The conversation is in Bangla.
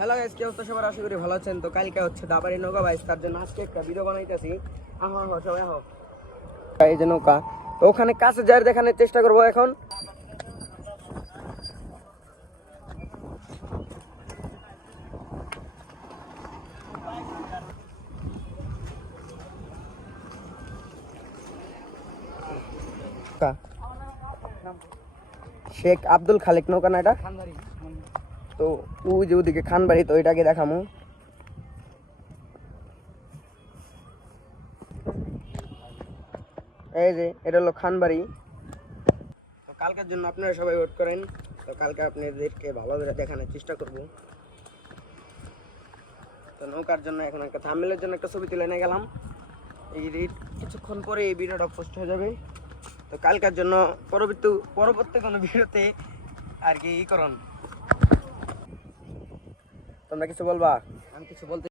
হ্যালো গাইস, কি অবস্থা সবার? আশা করি ভালো আছেন। তো কালকে হচ্ছে দাবারি নৌকা বাইস, তার জন্য আজকে একটা ভিডিও বানাইতেছি। সবাই এই যে নৌকা, তো ওখানে কাছে যাই দেখানোর চেষ্টা করবো এখন। শেখ আব্দুল খালেক নৌকা না এটা? তো ওই যে ওদিকে খানবাড়ি, তো এটাকে দেখামু। এই যে এটা হলো খানবাড়ি। তো কালকের জন্য আপনারা সবাই ওয়েট করেন। তো কালকে আপনাদেরকে ভালো করে দেখানোর চেষ্টা করব। তো নৌকার জন্য এখন একটা থাম্বনেলের জন্য একটা ছবি তুলে নিয়ে গেলাম। কিছুক্ষণ পরে এই ভিডিওটা পোস্ট হয়ে যাবে। তো কালকের জন্য পরবর্তী কোনো ভিডিওতে আর কি করুন। তোমরা কিছু বলবা? আমি কিছু বলতে